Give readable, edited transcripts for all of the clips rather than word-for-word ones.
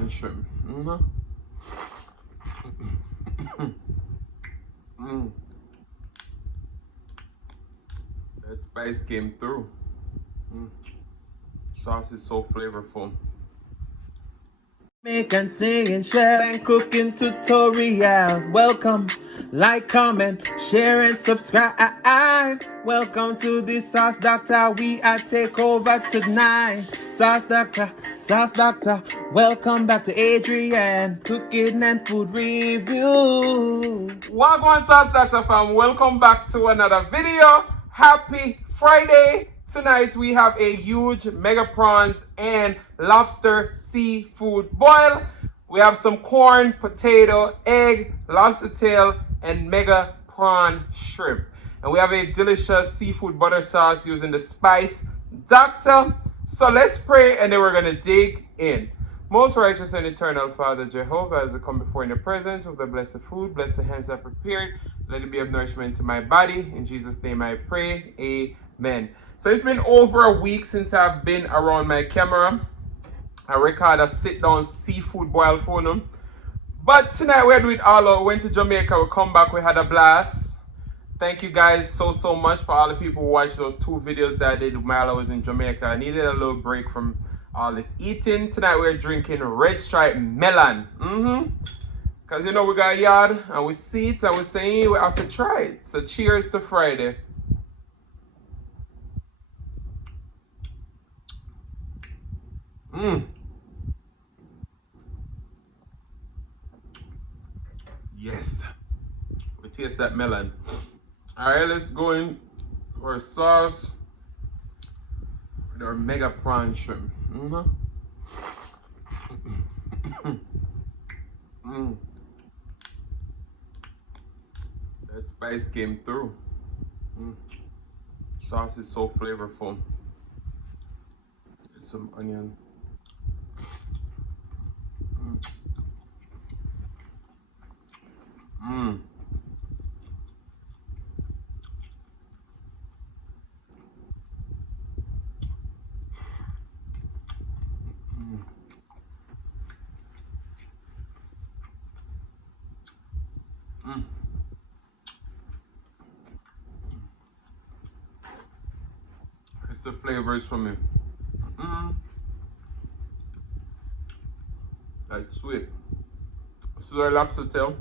And shrimp. That spice came through. Sauce is so flavorful. Make and sing and share and cooking tutorial. Welcome, like, comment, share and subscribe. Welcome to the Spice Dackta. We are take over tonight. Spice Dackta. Welcome back to Adrian, cooking and food review. Wagwan Spice Dackta fam, welcome back to another video. Happy Friday. Tonight we have a huge mega prawns and lobster seafood boil. We have some corn, potato, egg, lobster tail, and mega prawn shrimp. And we have a delicious seafood butter sauce using the Spice Dackta. So let's pray and then we're going to dig in. Most righteous and eternal Father Jehovah, as we come before in your presence with the blessed food, bless the hands that prepared. Let it be of nourishment to my body. In Jesus' name I pray. Amen. So it's been over a week since I've been around my camera. I record a sit-down seafood boil for them. But tonight we're doing it all out. We went to Jamaica. We come back. We had a blast. Thank you guys so much for all the people who watched those 2 videos that I did while I was in Jamaica. I needed a little break from all this eating. Tonight we're drinking red stripe melon. Because you know we got a yard and we see it and we're saying we have to try it. So cheers to Friday. Yes. We taste that melon. Alright, let's go in for a sauce with our mega prawn shrimp. That spice came through. Sauce is so flavorful. Get some onion. It's the flavors for me. Like sweet. This is our lobster tail.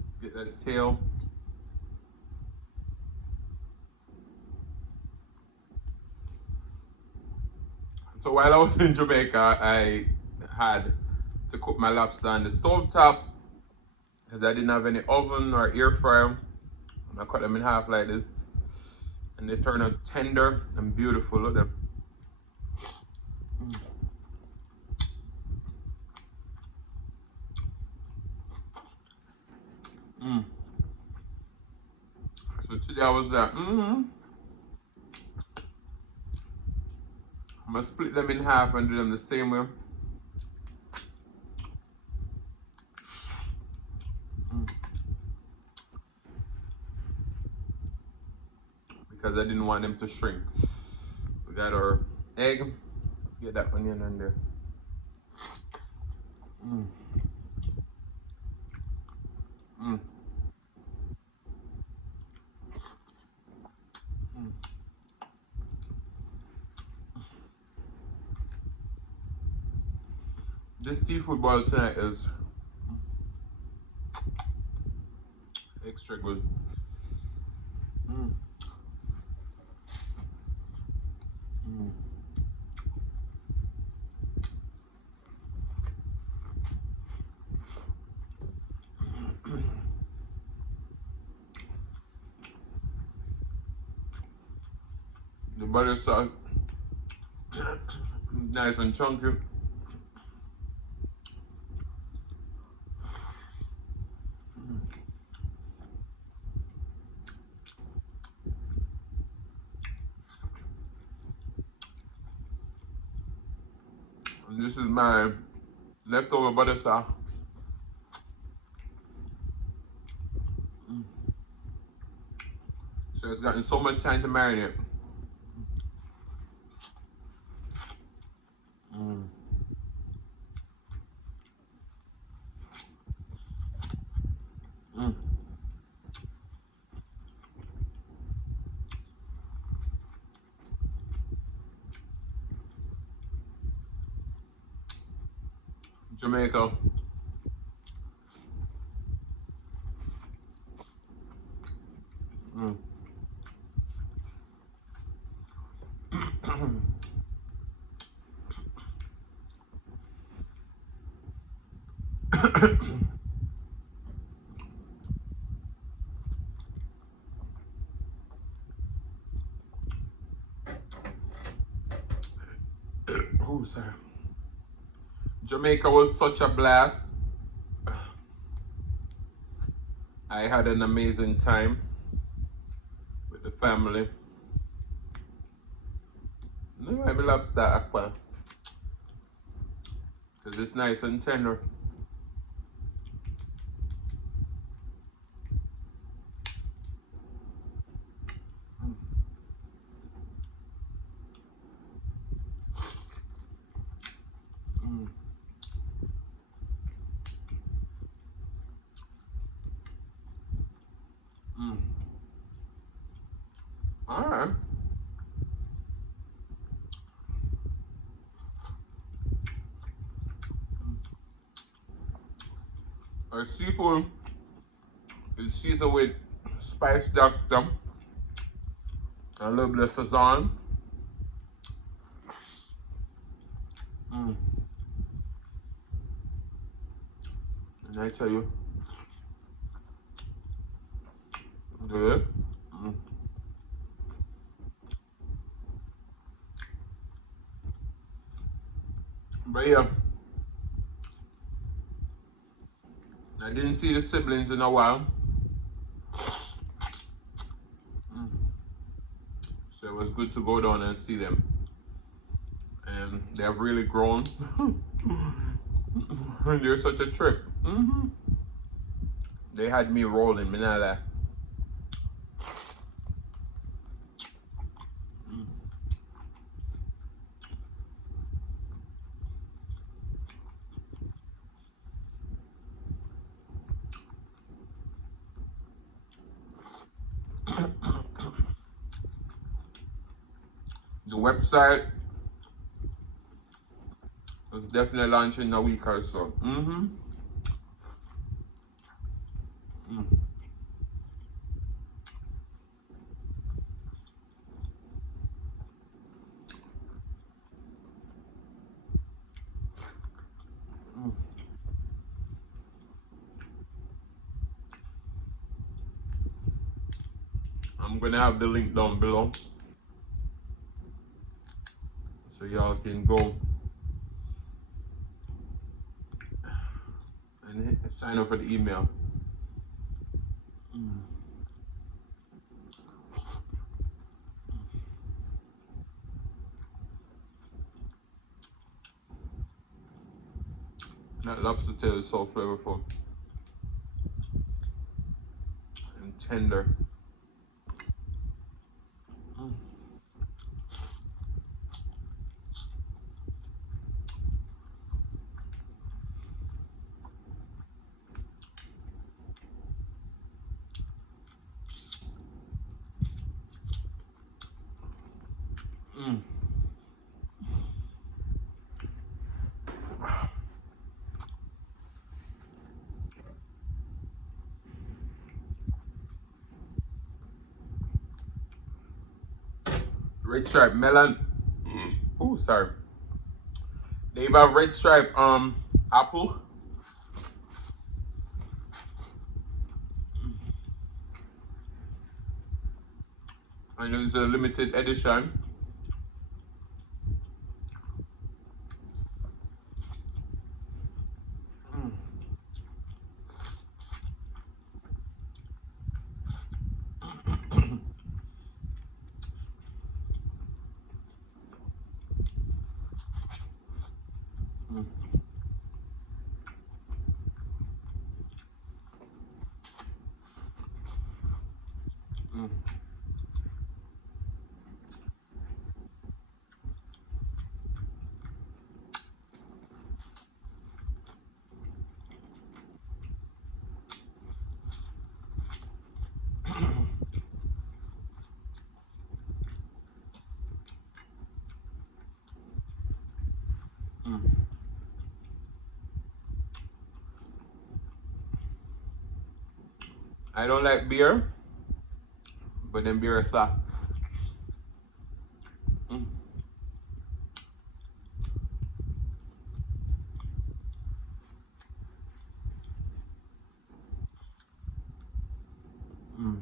Let's get that tail. So while I was in Jamaica, I had to cook my lobster on the stove top because I didn't have any oven or air fryer. I cut them in half like this, and they turn out tender and beautiful. Look at them. So today I was like, I'm gonna split them in half and do them the same way. Because I didn't want them to shrink. We got our egg. Let's get that onion in there. This seafood boil tonight is extra good. The butter sauce, nice and chunky. And this is my leftover butter sauce. So it's gotten so much time to marinate. Jamaica. Oh, sorry. Jamaica was such a blast. I had an amazing time with the family. No, I'm lobster aqua. Because it's nice and tender. All right. Our seafood is seasoned with Spice Dackta and a little bit of sazon. And I tell you, good. But yeah, I didn't see the siblings in a while. So it was good to go down and see them. And they have really grown. They're such a trip. They had me rolling, me not lie. The website is definitely launching in a week or so. I'm gonna have the link down below so y'all can go and sign up for the email. That lobster tail is so flavorful and tender. Red stripe melon. Oh, sorry. They have red stripe apple. And it's a limited edition. Mm. Mm. I don't like beer, but then beer is slap. Mm. Mm.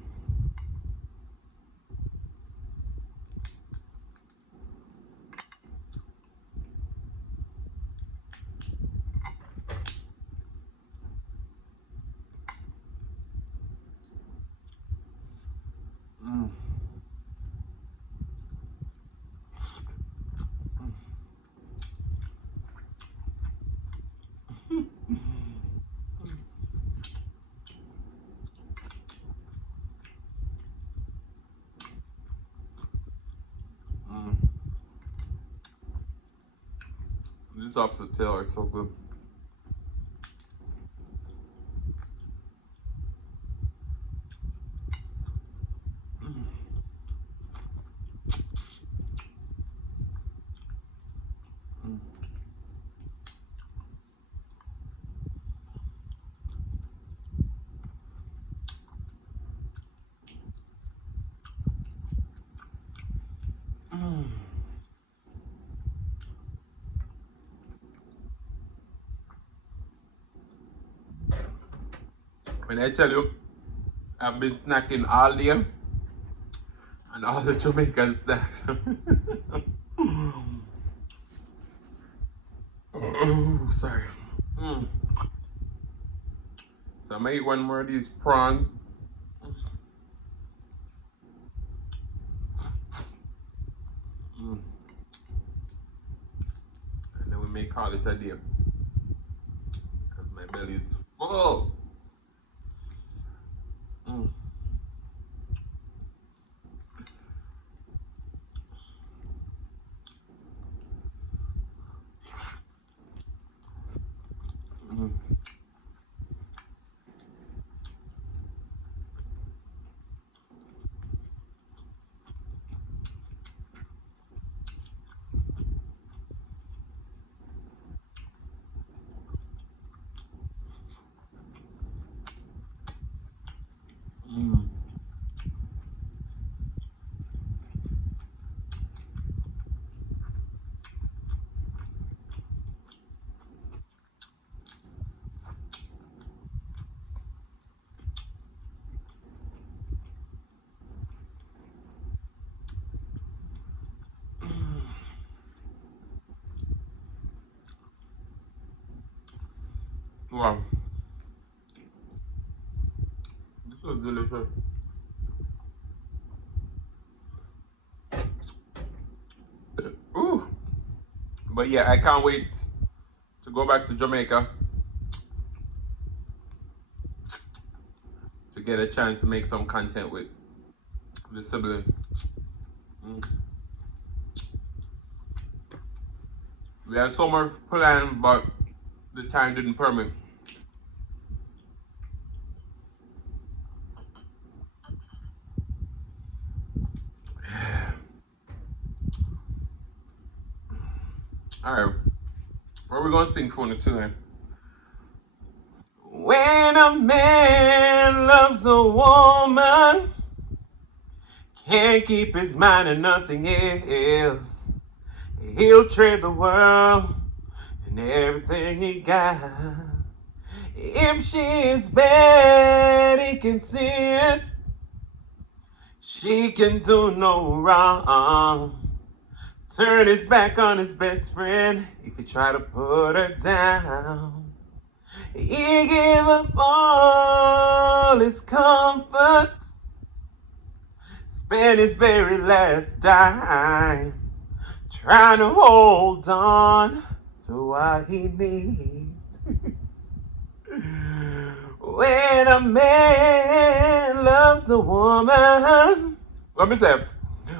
Mm. Mm. These opposite tail are so good. Mm. Mm. When I tell you, I've been snacking all day and all the Jamaican snacks. Oh, sorry. Mm. So I might eat one more of these prawns. Mm. And then we may call it a day. Because my belly's full. Mm. Mm. Mm. Wow. This was delicious. Ooh. But yeah, I can't wait to go back to Jamaica to get a chance to make some content with the sibling. Mm. We had so much planned, but the time didn't permit. Alright, what are we gonna sing for tonight? When a man loves a woman, can't keep his mind on nothing else. He'll trade the world and everything he got. If she is bad, he can see it. She can do no wrong. Turn his back on his best friend if you try to put her down. He gave up all his comfort, spent his very last dime trying to hold on to what he needs. When a man loves a woman, let me say,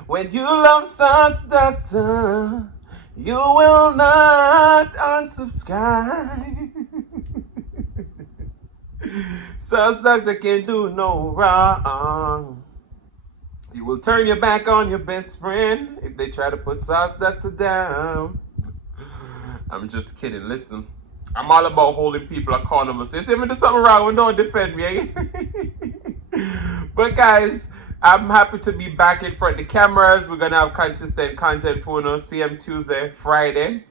when you love Spice Dackta, you will not unsubscribe. Spice Dackta can do no wrong. You will turn your back on your best friend if they try to put Spice Dackta down. I'm just kidding. Listen, I'm all about holding people accountable. So if you do something wrong, don't defend me. But guys, I'm happy to be back in front of the cameras. We're gonna have consistent content for you. CM Tuesday, Friday.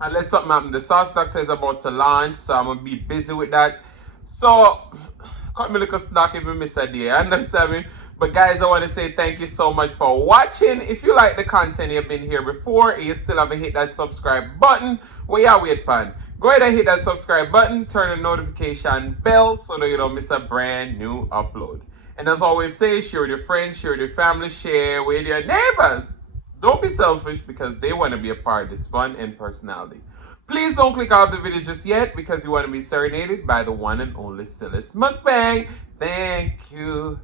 Unless something happens, the Spice Dackta is about to launch, so I'm gonna be busy with that. So, cut me like a snack if you miss a day. Understand me? But guys, I want to say thank you so much for watching. If you like the content, you've been here before, and you still haven't hit that subscribe button, what you wait pan? Go ahead and hit that subscribe button, turn the notification bell so that you don't miss a brand new upload. And as always say, share with your friends, share with your family, share with your neighbors. Don't be selfish because they want to be a part of this fun and personality. Please don't click out the video just yet because you want to be serenaded by the one and only Silas Mukbang. Thank you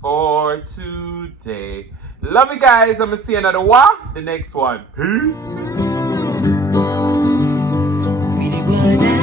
for today. Love you guys. I'm going to see you another the next one. Peace. Really